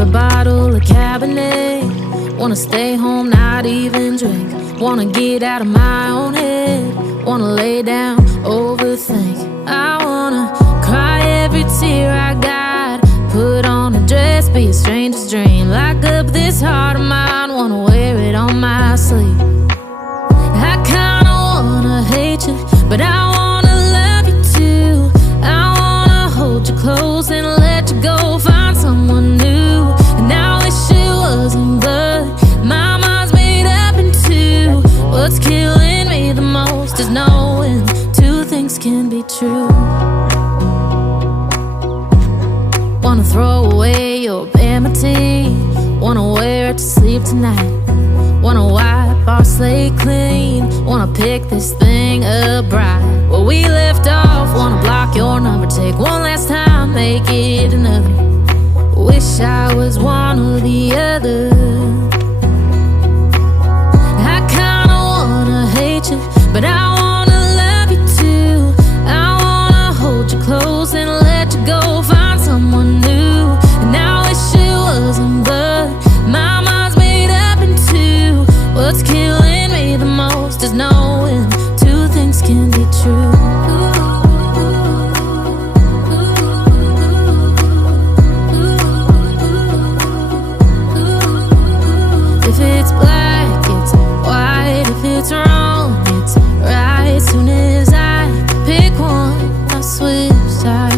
a bottle of Cabernet. Wanna stay home, not even drink. Wanna get out of my own head. Wanna lay down, overthink. I wanna cry every tear I got. Put on a dress, be a stranger's dream. Lock up this heart of mine, wanna wear it on my sleeve. I kinda wanna hate you, but I wanna love you too. I wanna hold you close and let you go. Find someone new, and I wish it wasn't, but my mind's made up in two. What's killing me the most is knowing two things can be true. Wanna throw away your vanity. Wanna wear it to sleep tonight. Wanna wipe our slate clean. Wanna pick this thing up right where we left off. Wanna block your number, take one last time, make it another. Wish I was one or the other. I kinda wanna hate you, but I wanna love you too. I wanna hold you close and let you go. Find someone new, and I wish it wasn't, but my mind's made up in two. What's killing me the most is knowing two things can be true. If it's black, it's white. If it's wrong, it's right. Soon as I pick one, I switch sides.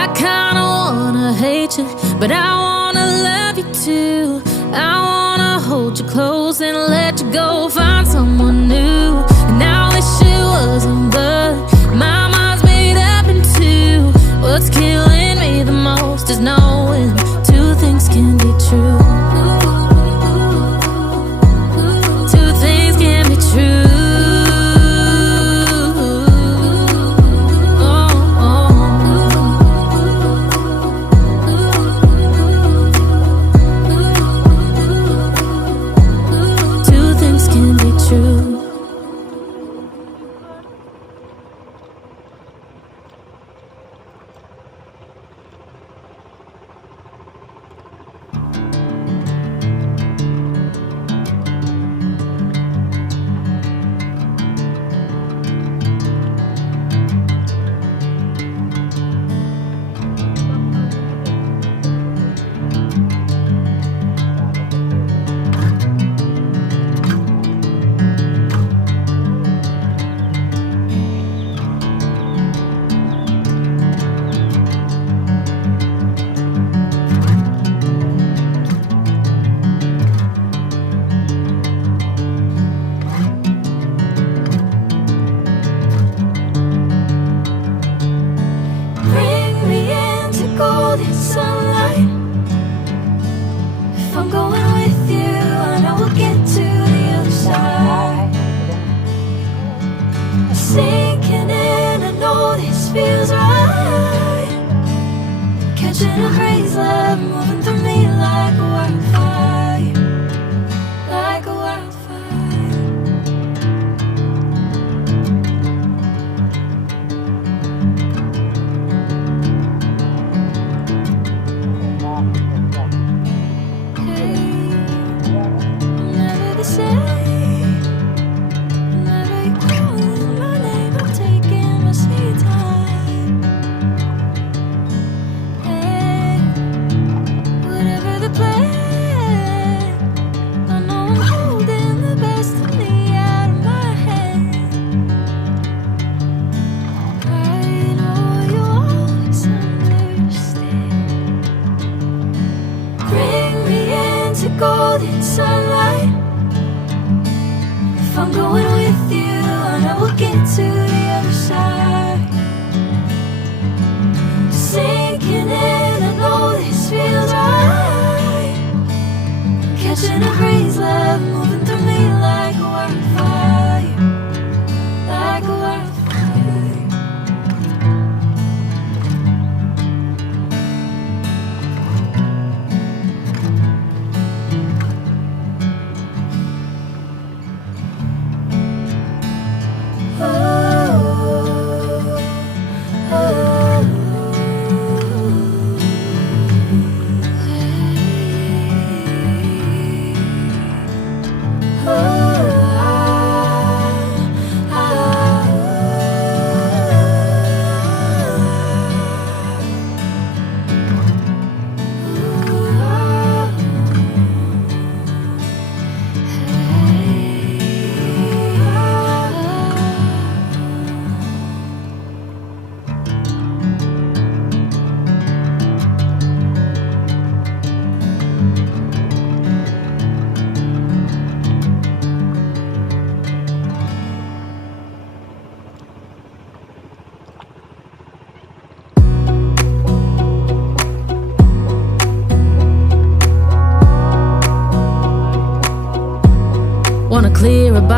I kinda wanna hate you, but I wanna love you too. I wanna hold you close and let you go. Find someone new, and I wish it wasn't, but my mind's made up in two. What's killing me the most is knowing two things can be true. Two things can be true.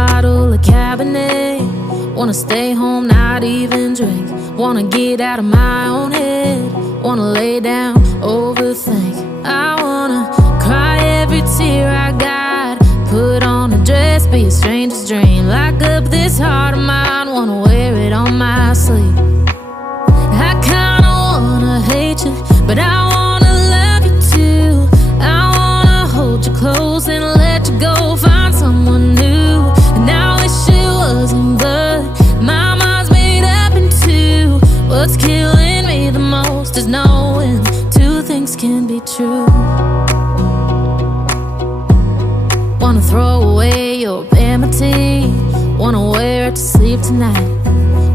bottle of Cabernet. Wanna stay home, not even drink. Wanna get out of my own head. Wanna lay down, overthink. I wanna cry every tear I got. Put on a dress, be a stranger's dream. Lock up this heart of mine, wanna wear it on my sleeve. I kinda wanna hate you, but I wanna love you too. I wanna hold you close and let you go, find someone new. And I wish it wasn't, but my mind's made up in two. What's killing me the most is knowing two things can be true. Wanna throw away your vanity. Wanna wear it to sleep tonight.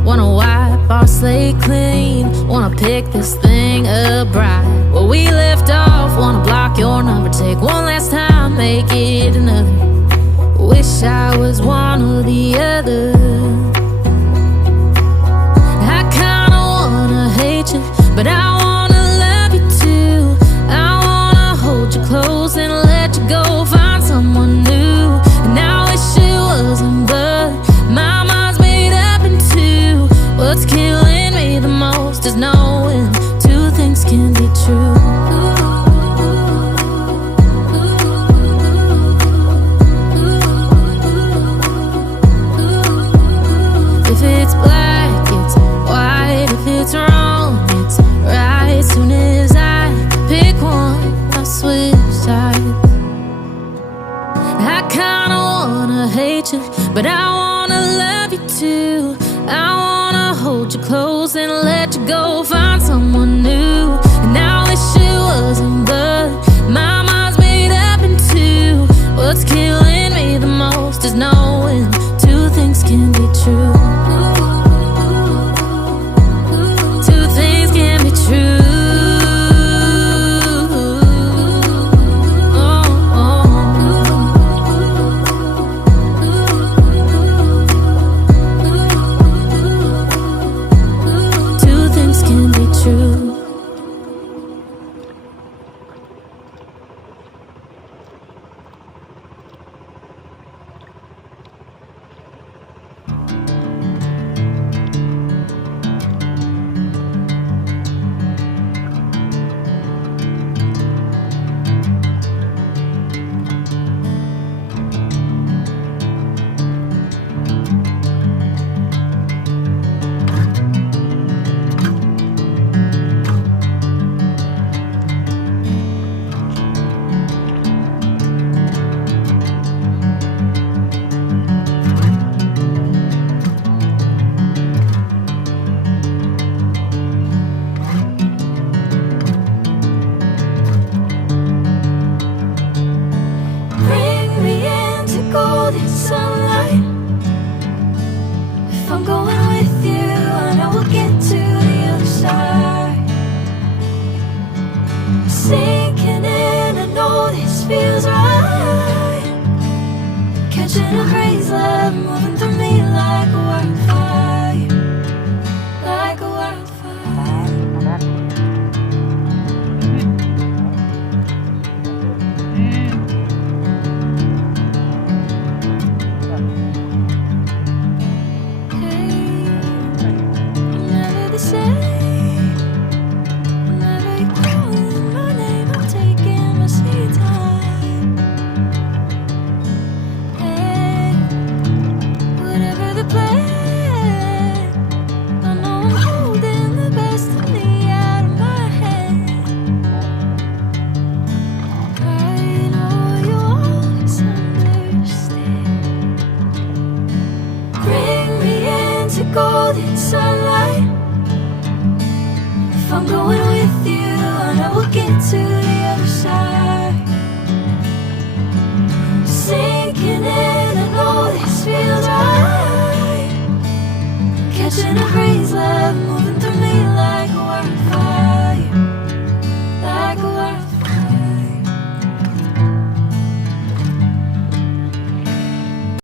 Wanna wipe our slate clean. Wanna pick this thing up right where we left off. Wanna block your number, take one last time, make it another. Wish I was one or the other. I kinda wanna hate you, but I wanna love you too. I wanna hold you close and let you go, find someone new. And I wish it wasn't, but my mind's made up in two. What's killing me the most is knowing two things can be true. If it's black, it's white. If it's wrong, it's right. Soon as I pick one, I switch sides. I kinda wanna hate you, but I wanna love you too. I wanna hold you close and let you go, find someone new. And I wish it wasn't, but my mind's made up in two. What's killing me the most is knowing two things can be true. Two things can be true. golden sunlight. If I'm going with you, I know we'll get to the other side. Sinking in, I know this feels right. Catching a breeze, love moving through me like a wildfire, like a wildfire.